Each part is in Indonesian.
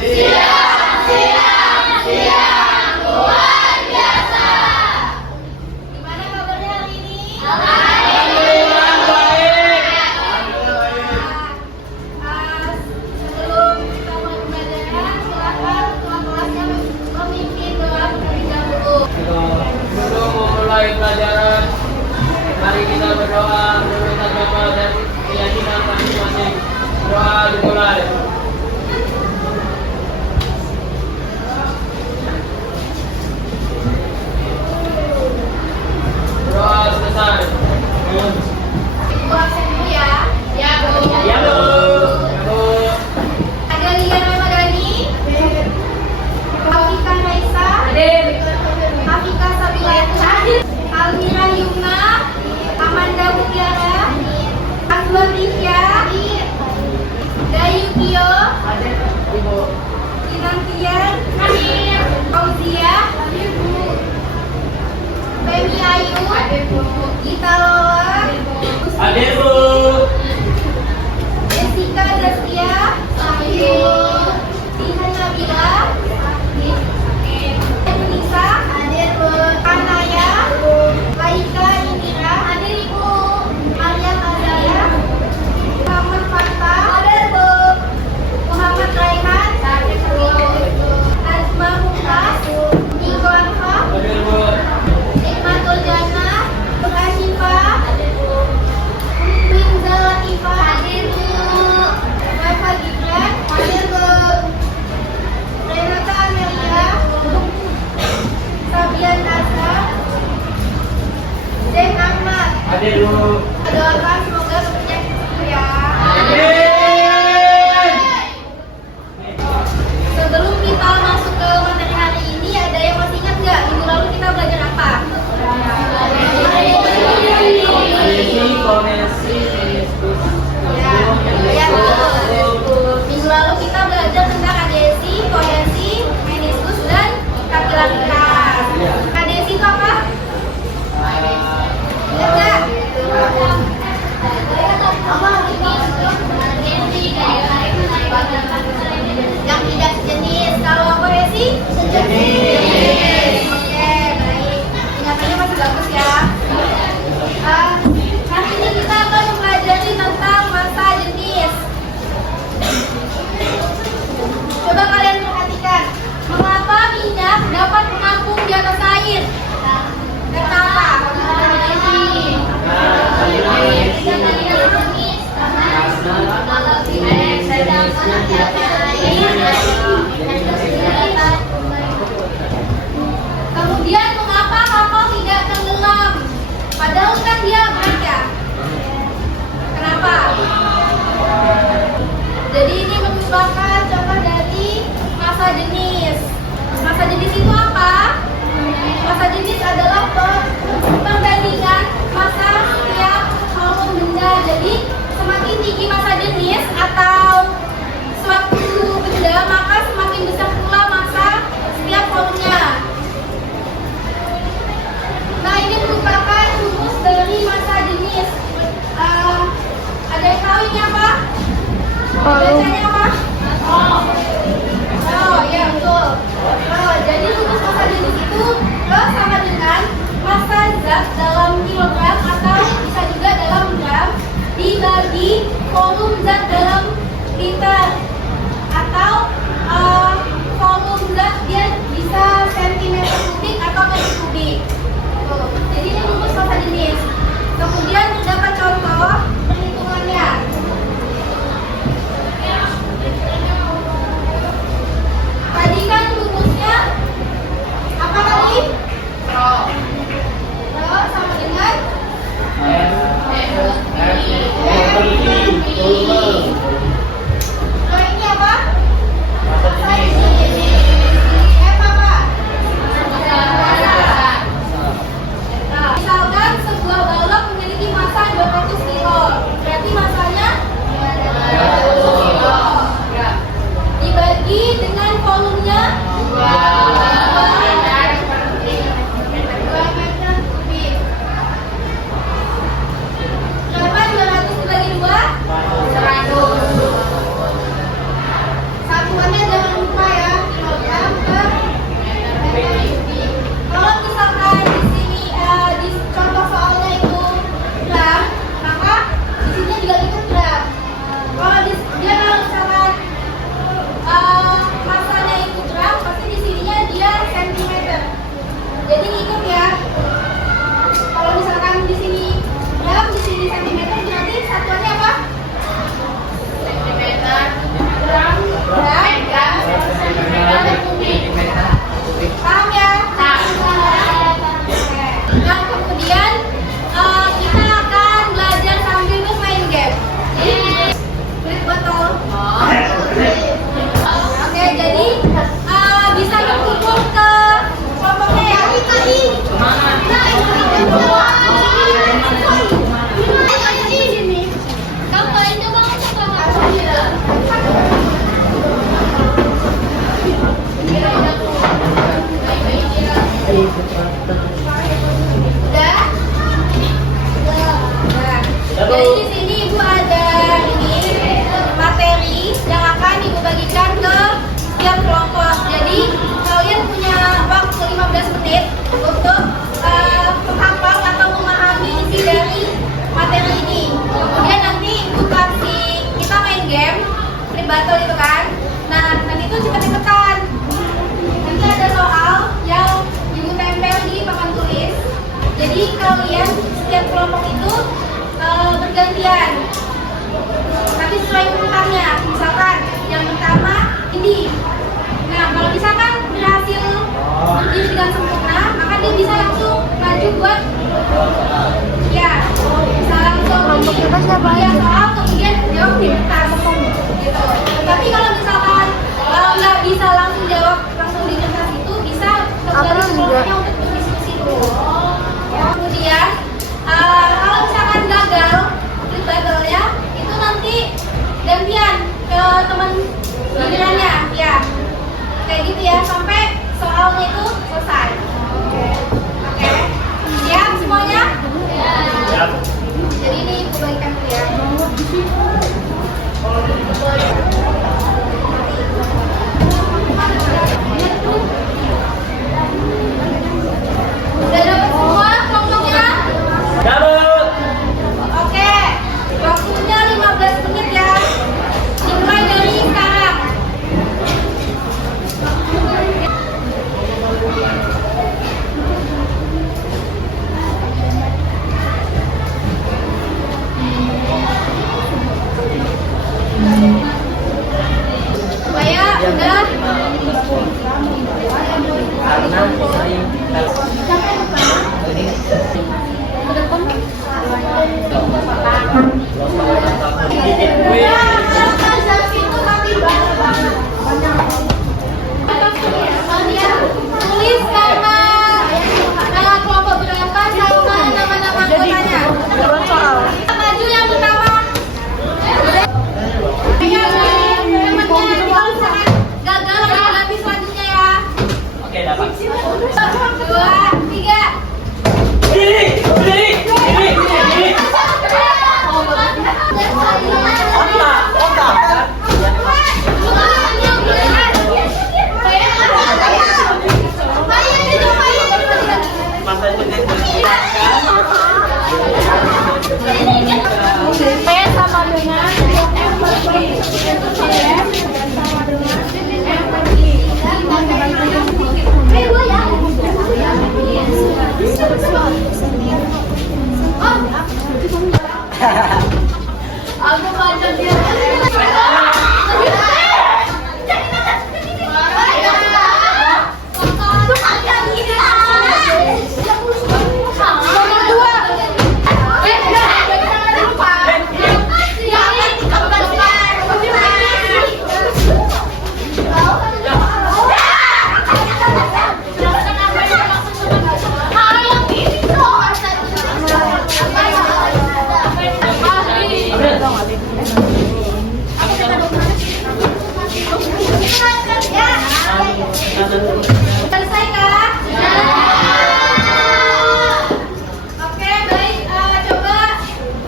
Siap, siap, siap, luar biasa. Gimana kabarnya hari ini? Alhamdulillah baik. Sebelum kita mulai pembelajaran, silakan ketua kelasnya memimpin doa terlebih dahulu. Sebelum memulai pelajaran, mari kita berdoa meminta doa dan keyakinan masing-masing. Doa dimulai. Doa selesai. Ibu absen dulu ya. Ya, Bu. Ya, Bu. Ya, Bu. Ada Lian Ramadhani. Afika Raisa. Hadir. Afika Sabila Hadir. Almira Yumna. Amanda Mutiara. Asma Risha. Dayu Kio. Hadir, Ibu. Kinantian. Hadir. Fauzia. Hadir, Bu. Femi Ayu. Hadir, Bu. Gita Lola. Hadir, Bu. Jessica Zaskia. Hadir. Dina Nabila. Hadir. Nisa. Hadir, Bu. Anaya. Laika Indira. Hadir, Ibu. Arya Azaya. Muhammad Fanta. Hadir, Bu. Muhammad Raihan. Hadir, Bu. Azma Mumtaz. Niko Anha. Hadir, Bu. Nikmatul Jannah. Asyifa. Hadir, Bu. Winza Latifah. Hadir, Bu. Reva Gibran. Hadir, Bu. Renata Amelia. Sabian Azhar. Zain Ahmad. Hadir, Bu. Doakan semoga bekerja ya. Amin. Sebelum kita masuk ke materi hari ini, ada yang masih ingat nggak minggu lalu kita belajar apa? Adesi, koneksi, Ya, betul. Minggu lalu kita belajar tentang adesi, kohesi, meniskus, dan kapilaritas. Adesi itu apa? Ingat nggak? Yang tidak sejenis. Kalau kohesi? Sejenis. Oke, baik. Ingatannya masih bagus ya. Hari ini kita akan mempelajari tentang massa jenis. Coba kalian perhatikan, mengapa minyak dapat mengapung di atas air? Karena apa? Kemudian mengapa kapal tidak tenggelam? Padahal kan dia berat ya. Kenapa? Jadi ini merupakan contoh dari massa jenis. Massa jenis itu apa? Massa jenis adalah perbandingan massa setiap volume benda. Jadi semakin tinggi massa jenis atau suatu benda, maka semakin besar pula massa setiap volumenya. Nah, ini merupakan rumus dari massa jenis. Ada kalian setiap kelompok itu bergantian. Tapi sesuai urutannya. Misalkan yang pertama ini. Nah, kalau misalkan berhasil berdiri dengan sempurna, maka dia bisa langsung maju buat ya, bisa langsung ya soal kemudian jawab di kertas gitu. Tapi kalau misalkan nggak bisa langsung jawab langsung di kertas itu, bisa kembali ke kelompoknya untuk berdiskusi dulu. Kemudian kalau misalkan gagal ya, itu nanti gantian ke teman gilirannya ya. Kayak gitu ya, sampai soalnya itu selesai. Oke. Siap semuanya? Ya. Jadi ini kebaikan dulu ya. Udah dapat semua kelompoknya? Dapat. Oke. Waktunya 15 menit ya. Dimulai dari sekarang. Supaya udah Karena saya tulis nama kelompok berapa sama nama-nama anggotanya. Maju yang pertama. Gagal ganti selanjutnya ya. Oke, dapat. 2, 3. Ini. Masa jenis P sama dengan aku baca dia. Selesai kah? Oke, baik. Coba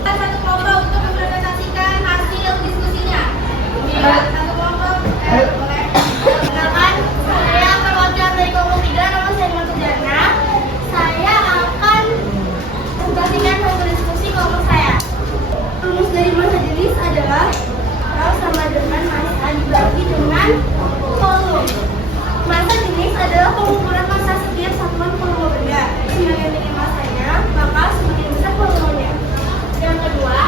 satu kelompok untuk mempresentasikan hasil diskusinya. Satu kelompok. Boleh. Perkenalkan, saya perwakilan dari kelompok 3, nama saya Matu Jana. Saya akan presentasikan hasil diskusi kelompok saya. Rumus dari masa jenis adalah rho sama dengan massa dibagi dengan volume. Massa jenis adalah pengukuran massa setiap satuan volume benda. Semakin tinggi massanya, maka semakin besar volumenya. Yang kedua,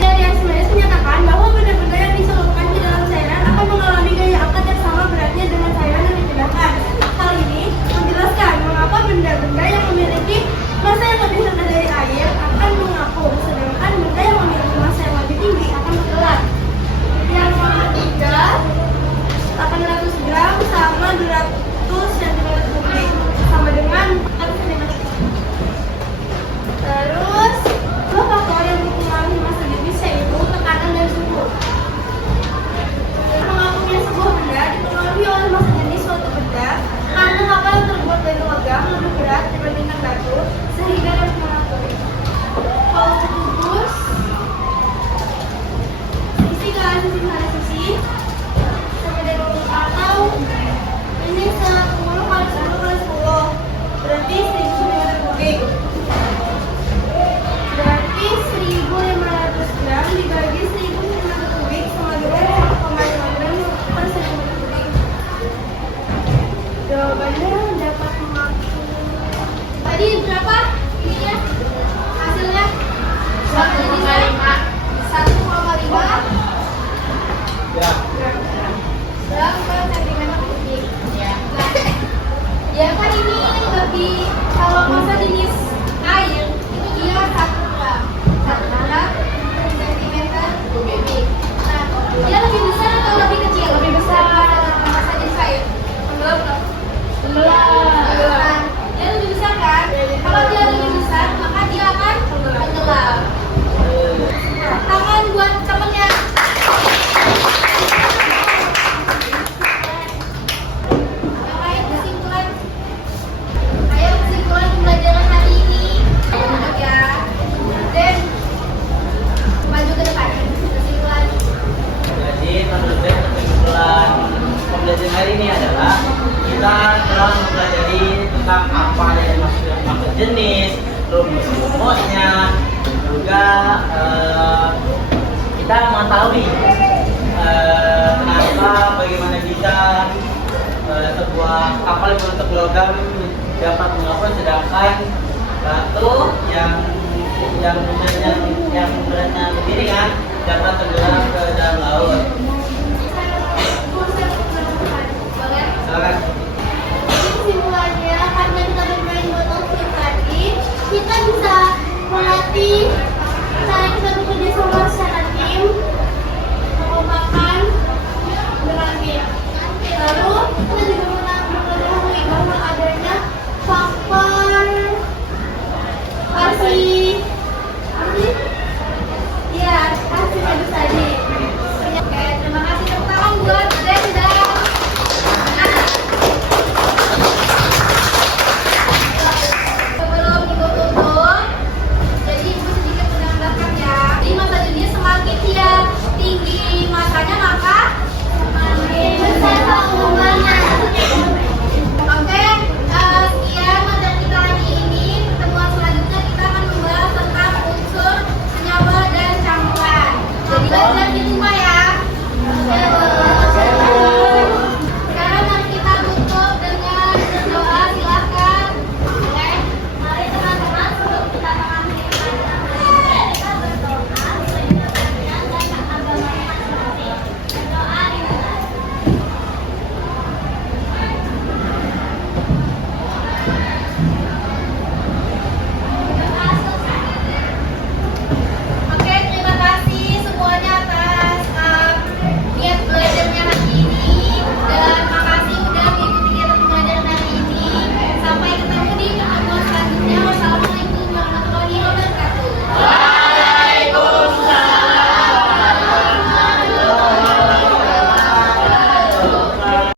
dari Archimedes menyatakan bahwa benda-benda yang dicelupkan ke dalam cairan akan mengalami gaya angkat yang sama beratnya dengan cairan yang dipindahkan. Hal ini menjelaskan mengapa benda-benda yang memiliki massa yang lebih rendah dari air akan mengapung, sedangkan benda yang memiliki massa yang lebih tinggi akan menggelar. Yang ketiga, 800 gram sama 200 cm kubik sama dengan 4 cm. Terus, dua faktor yang mempengaruhi massa jenis yaitu tekanan dan suhu. Mengapungnya sebuah benda dipengaruhi oleh massa jenis suatu benda karena kapal yang terbuat dari logam lebih berat dibandingkan batu sehingga dapat mengapung. Kalau kubus, sisi ke arah sisi sama dengan atau ini 10 kali 10 kali 10 berarti 1000 cm kubik. Berarti 1500 gram dibagi 1000 cm kubik sama dengan 1,5 gram per cm kubik. Jawabannya dapat mengapung. Tadi berapa? 1500 sentimeter kubik. Ya. Nah, ya kan ini lebih kalau masa jenis air itu dia 1 gram sentimeter kubik. Nah, dia lebih besar atau lebih kecil? Lebih besar masa jenis air. Tenggelam. Dia lebih besar kan? Kalau dia lebih besar, maka dia akan tenggelam. Tangan buat temennya. Ayo kesimpulan. Ayo kesimpulan pembelajaran hari ini. Ya. Dan maju ke depan. Kesimpulan. Jadi menurut saya kesimpulan pembelajaran hari ini adalah kita telah mempelajari tentang apa yang maksud jenis, rumusnya, juga kita mengetahui kenapa bagaimana bisa sebuah kapal yang berbentuk logam dapat mengapung, sedangkan batu yang beratnya begini kan dapat tenggelam ke dalam laut.